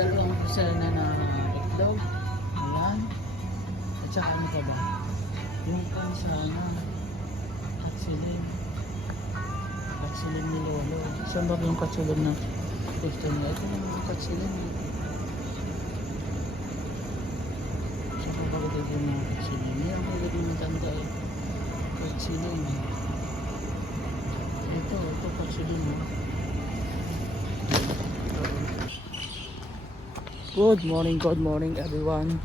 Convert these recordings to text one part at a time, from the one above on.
dalawang dosena na itlog. Ayan. At saka ano pa ba? Yung pansana. Katsilin. Katsilin ni Lolo. Saan ba yung katsilin na gusto niya? Ito lang yung katsilin. Saka ba dito yung mga katsilin? Meron ko dito yung tanda eh. Katsilin. Ito katsilin mo. Good morning everyone.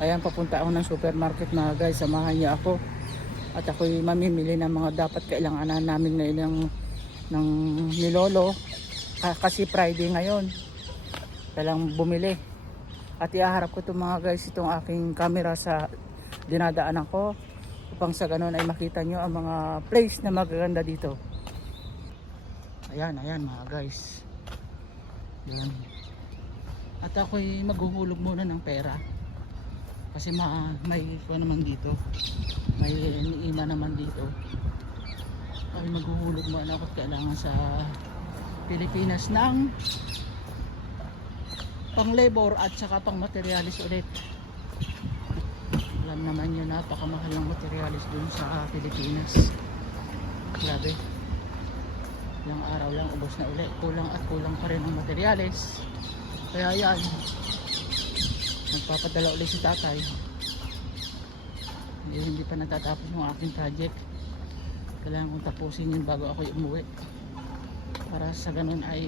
Ayan, papunta ako ng supermarket mga guys. Samahan niyo ako. At ako'y mamimili ng mga dapat kailanganan namin ngayon ng nilolo. Kasi Friday ngayon. Kailangang bumili. At ihaharap ko itong mga guys, itong aking camera sa dinadaanan ko. Upang sa ganun ay makita nyo ang mga place na magaganda dito. Ayan mga guys. Ayan. At ako'y maghuhulog muna ng pera. Kasi may ikuha naman dito. May niima naman dito. Ay maghuhulog muna ako. Kailangan sa Pilipinas ng pang labor at saka pang materialis ulit. Alam naman yun, napakamahal ng materialis dun sa Pilipinas. Grabe. Ilang araw lang ubos na ulit. Kulang at kulang pa rin ang materialis. Kaya yan, magpapadala ulit si tatay. Hindi pa natatapos yung aking project. Kailangan kong tapusin yun bago ako umuwi. Para sa ganun ay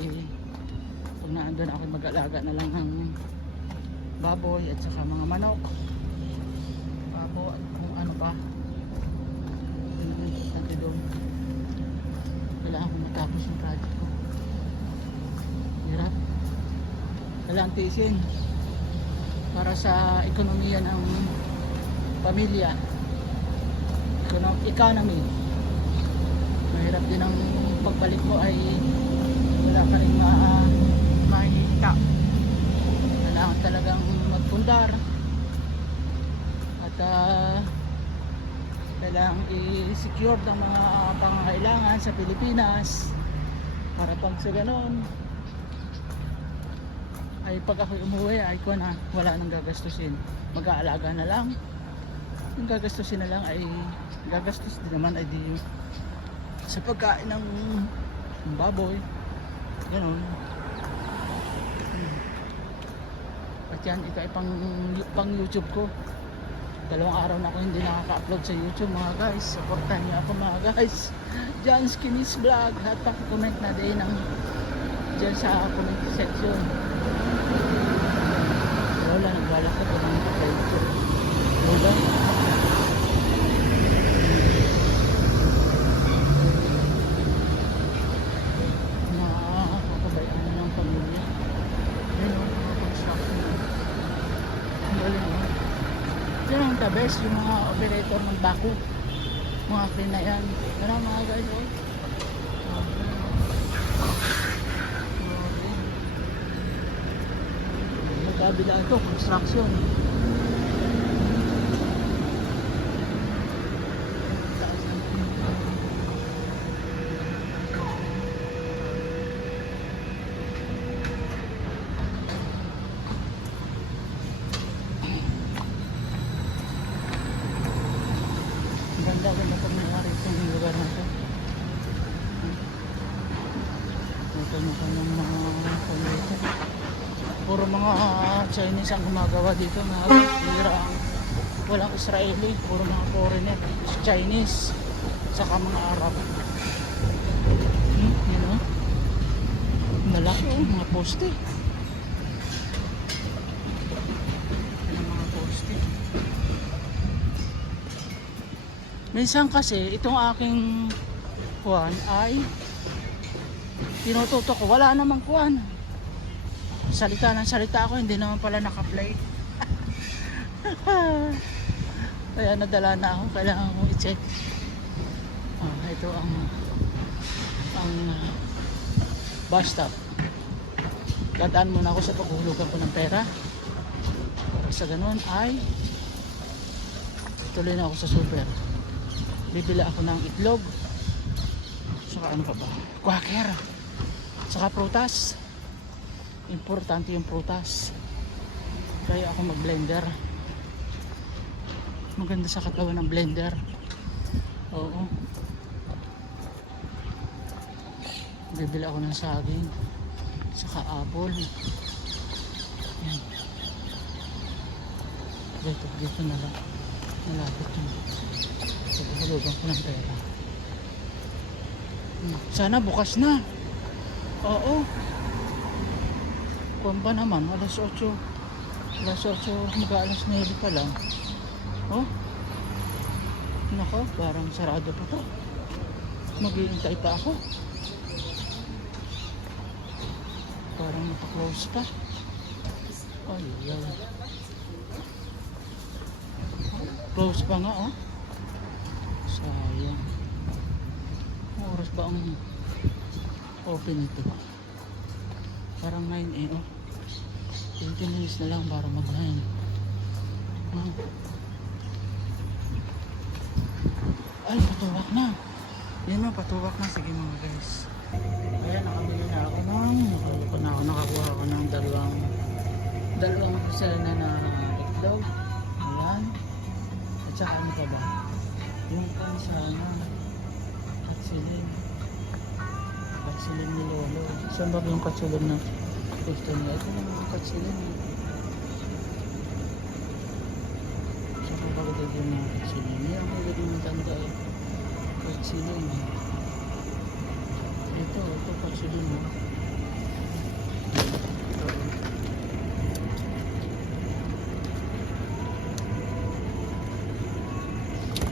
pag naandun ako mag-alaga na lang ng baboy at saka mga manok, babo at kung ano pa. Kailangan kong matapos yung project ko. Hirap. Kailangan tiisin para sa ekonomiya ng pamilya, economy. Mahirap din ang pagbalik mo ay wala ka rin makikita. Kailangan talagang magpundar at kailangan i-secure ng mga pangangailangan sa Pilipinas para pag sa ganon ay pag ako umuwi ay wala nang gagastusin, mag-aalaga na lang. Yung gagastusin na lang ay gagastos din naman ay di sa pagkain ng baboy gano'n. At yan, ito ay pang YouTube ko. 2 araw na ako hindi nakaka-upload sa YouTube mga guys. Supportan niyo ako mga guys. John's Kinis Vlog. At paki-comment na din dyan sa comment section. Wala, nagbalak ko ng kapay ko. Wala. Nakakabayaan na ng pamilya. Yan o, mga construction. Ang galing o. Yan ang the best, yung mga operator ng bako. Mga clean na yan. Yan ang mga guys o. Kabila ito, construction. Ganda pag nangyari itong lugar na ito. Ito mukha ng mga pamilya. Puro mga Chinese ang gumagawa dito, mga bira. Walang Israeli, puro mga foreigner, Chinese, saka mga Arab. Yan o. Malaki o, mga poste. Yan ang mga poste. Minsan kasi, itong aking kuwan ay tinututo ko, wala namang kuwan. Salita ng salita ako, hindi naman pala naka-play. Kaya nadala na ako, kailangan kong i-check. Ito ang bus stop. Dadaan muna ako sa paghulugan ko ng pera. Para sa ganun ay tuloy na ako sa super. Bibili ako ng itlog. Saka ano pa ba? Quaker. Saka prutas. Importante yung prutas. Kaya ako mag-blender. Maganda sa katawan ng blender. Oo. Bibili ako ng saging. Saka apple. Yan. Dito na lang. Malapit yun. Pagkakulugan ko ng pera. Sana bukas na. Oo. Kung ba naman, alas 8 mag-alas 9 pa lang. Oh. Nako, parang sarado pa to. Maghihintay pa ako. Parang naka-close pa. Ay, ay. Close pa nga, oh. Sayang. Oras ba ang open ito? Parang 9 oh. 20 minutes na lang para mag 9. Ay, patuwak na. Yan na, patuwak na. Sige mga guys. Ayan, nakabili na ako nakakuha ako ng dalawang kusena na itlog. Ayan. At saka ano pa ba? Yung pansana. Katsilin ni Lolo. Saan ba yung katsilin na gusto niya? Ito lang yung katsilin. Saan ba bagay yung mga katsilin? Yan, bagay yung matanda eh. Katsilin. Ito katsilin mo.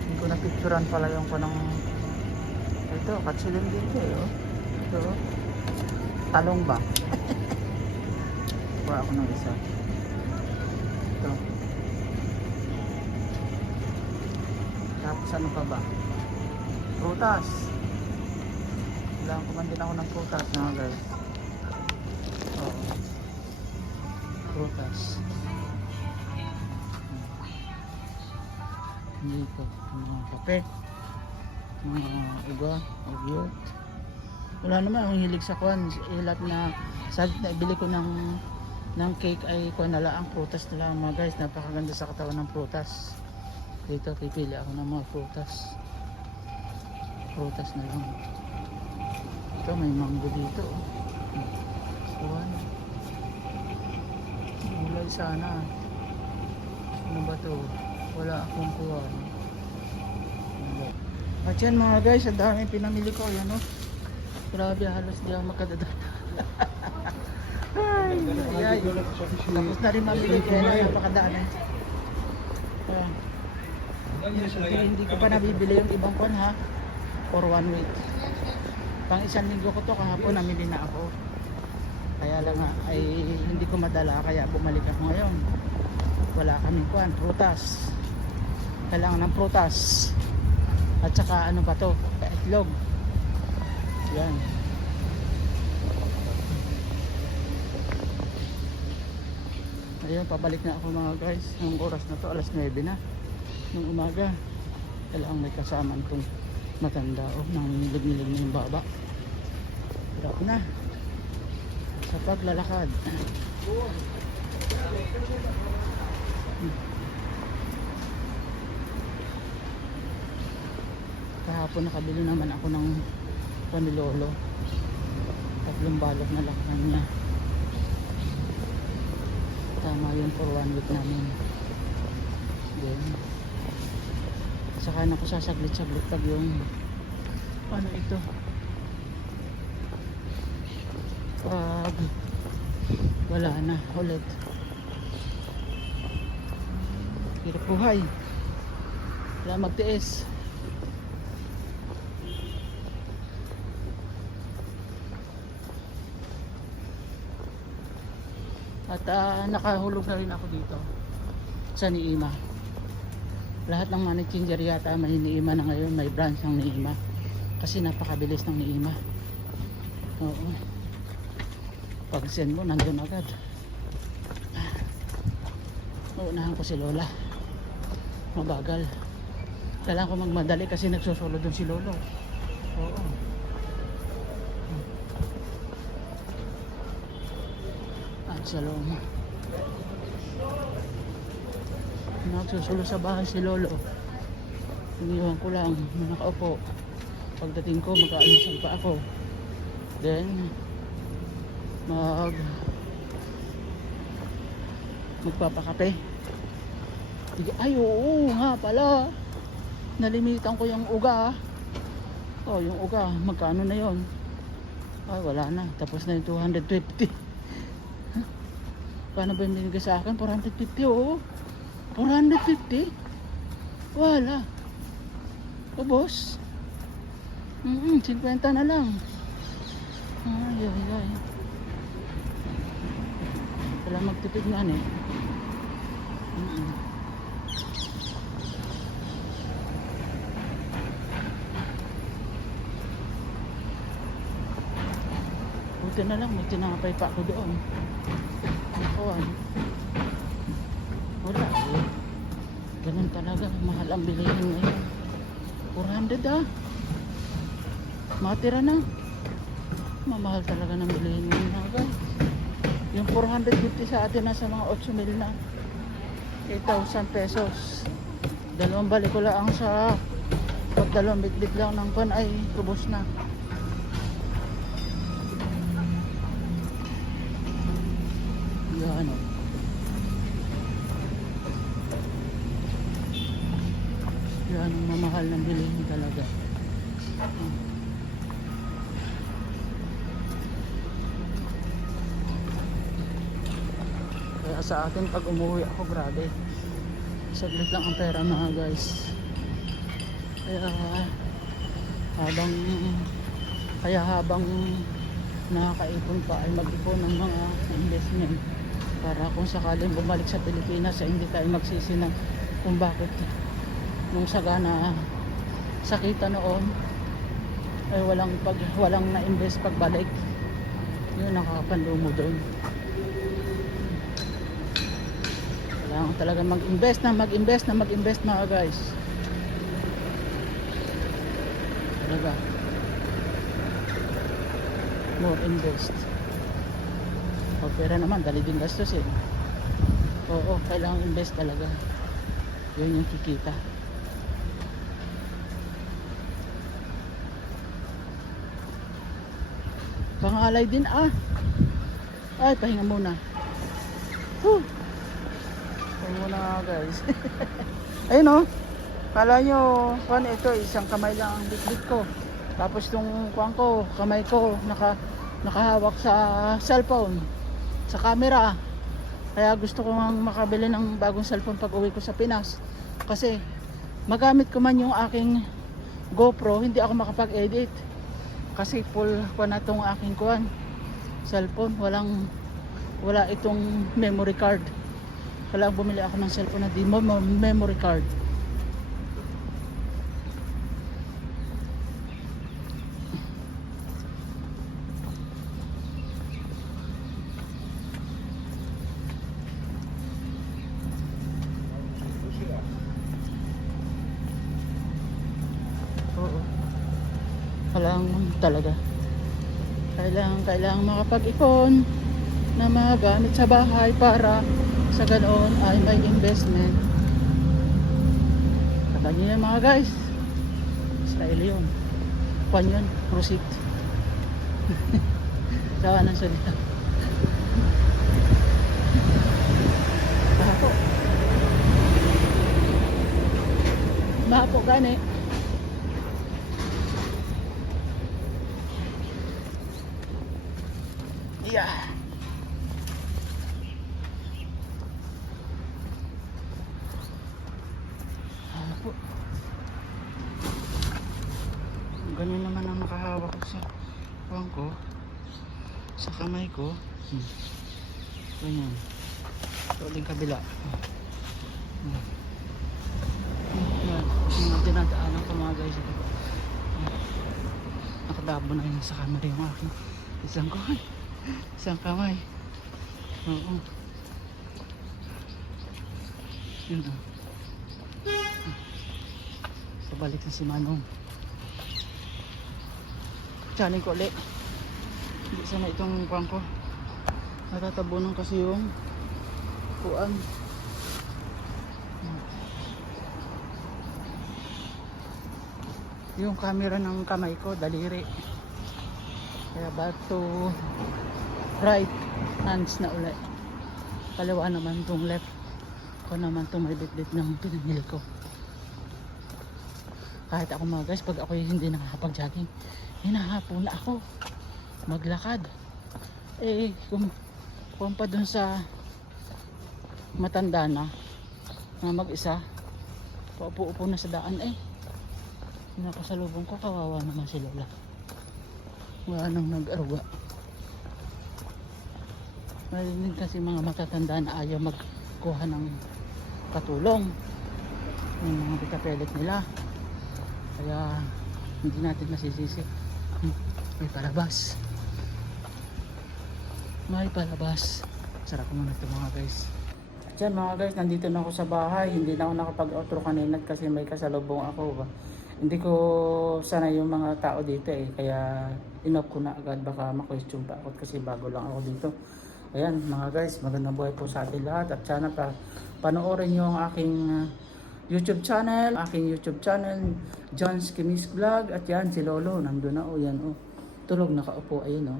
Hindi ko napicturan pala yung panang ito, katsilin din ito eh. Ito, talong ba? Kuha ako ng isa. Ito. Tapos ano pa ba? Prutas. Kailangan ko man din ako ng prutas na guys. Oo. Prutas. Dito, mga kape. Mga uga, ugyot. Wala naman akong hilig sa kwan. Lahat na salit na ibili ko ng cake ay kwan na lang, prutas na lang mga guys. Napakaganda sa katawan ng prutas. Dito pipili ako ng mga prutas. Prutas na lang. Ito may mango dito. Kwan. Ulay sana. Ano ba to? Wala akong kuwan. At yan mga guys, ang dami pinamili ko. Ayan o. Grabe, halos di ako makadadala. Ay, tapos na rin mamili kaya napakadami. Hindi ko pa nabibili yung ibang pan ha. For 1 week. Pang isang linggo ko to, kahapon namili na ako. Kaya lang nga, ay hindi ko madala kaya bumalik ako ngayon. Wala kaming kuwan, prutas. Kailangan ng prutas. At saka ano pa to? Itlog. Yan. Ayun, pabalik na ako mga guys. Ang oras na to, alas 9 na ng umaga. Kailangan may kasama itong matanda. Oh, nanginig-nilig na yung baba. Hirap na sa paglalakad. Kahapon nakabili naman ako ng panilolo. 3 balot na lang niya. Tama yun for 1 week namin. Then saka na ko sasaglit-saglit pag yung ano ito pag wala na ulit. Hirap buhay. Wala magtiis. At nakahulog na rin ako dito sa Niima. Lahat ng money changer yata may Niima na ngayon, may branch ng Niima. Kasi napakabilis ng Niima. Oo. Pag send mo, nandun agad. Uunahan ko si Lola. Mabagal. Kailangan ko magmadali kasi nagsusulo dun si Lolo. Oo. sa loob. Nagsusulo sa bahay si Lolo. Iniwan ko lang na nakaupo. Pagdating ko, mag-aalisag pa ako. Then, magpapakape. Ay, oo nga pala. Nalimitan ko yung uga. Oh, yung uga, magkano na yon? Ay, wala na. Tapos na yung 250. Paano ba yung binigay sa akin? 450, oo. 450? Wala. Ubos. 50 na lang. Ay, ay, ay. Wala magtipid nga eh. Buti na lang, may tinapay pa ako doon. Nakuhan. Wala eh. Ganun talaga, mahal ang bilihin ngayon. 400 ah. Matira na. Mamahal talaga ng bilihin ngayon na guys. Yung 450 sa atin nasa mga 8,000 na. 8,000 pesos. Dalawang balik ko lang sa pag dalawang bitbit lang ng pan ay lubos na. Yan o. Yan ang mamahal ng bilihin talaga. Kaya sa akin pag umuwi ako, grabe, saglit lang ang pera mga guys. Habang nakakaipon pa ay mag-ipon ng mga investment para kung sakaling bumalik sa Pilipinas ay hindi tayo magsisi na kung bakit nung sagana sakita noon ay walang na-invest pagbalik. Yun nakakapanlumo doon. Kailangan talaga mag-invest mga guys. Talaga. More invest. Pag pera naman, dali din gastos eh. Oo, kailangan invest talaga. Yun yung kikita. Pangalay din ah. Ay, pahinga muna. Whew. Pahinga muna guys. Ayun oh. Kala nyo, ito isang kamay lang ang bitbit ko. Tapos itong kamay ko nakahawak sa cellphone, sa camera. Kaya gusto ko nga makabili ng bagong cellphone pag uwi ko sa Pinas. Kasi magamit ko man yung aking GoPro, hindi ako makapag-edit. Kasi full na itong aking cellphone. Wala itong memory card. Kailangan bumili ako ng cellphone na di memory card. Kailangan makapag-ipon na magamit sa bahay para sa ganoon ay may investment. Kata nyo yan mga guys, Israel yun, kwan yun, proceed. Sawa ng salita. Mahapo gani. Yeah. Ganun naman ang makahawak ko sa ko, sa kamay ko. Ganyan. Ito uling kabila. Yan. Yung dinadaanan ko mga guys. Nakadabo na yun sa camera yung aking isang kamay. Oo. Yun o. Pabalik na si Manong. Challenge ko ulit. Hindi sana itong ko. Natatabunan kasi yung kuan. Yung camera ng kamay ko, daliri. Kaya back to right hands na ulit. Kaliwa naman tong left. Ako naman tong may bitbit ng pinamili ko. Kahit ako mga guys, pag ako hindi nakakapag-jogging, hinahapon na ako maglakad. Eh, kung pa dun sa matanda na mag-isa, paupo-upo na sa daan nakasalubong ko, kawawa naman si Lola. Wala nang nag-aruga. Marinig kasi mga matatanda na ayaw magkuha ng katulong yung mga bitapelit nila. Kaya hindi natin masisisi. May palabas. May palabas. Sarap naman ito mga guys. At yan mga guys, nandito na ako sa bahay. Hindi na ako nakapag-outro kanina kasi may kasalubong ako. Hindi ko sana yung mga tao dito kaya inop ko na agad, baka ma-question pa ako kasi bago lang ako dito. Ayan mga guys, magandang buhay po sa atin lahat at sana panoorin nyo ang aking YouTube channel, John's Kimis Vlog. At yan si Lolo, nandun na yan tulog nakaupo, ayun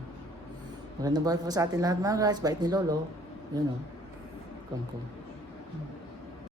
magandang buhay po sa atin lahat mga guys, bait ni Lolo, yan kangkong.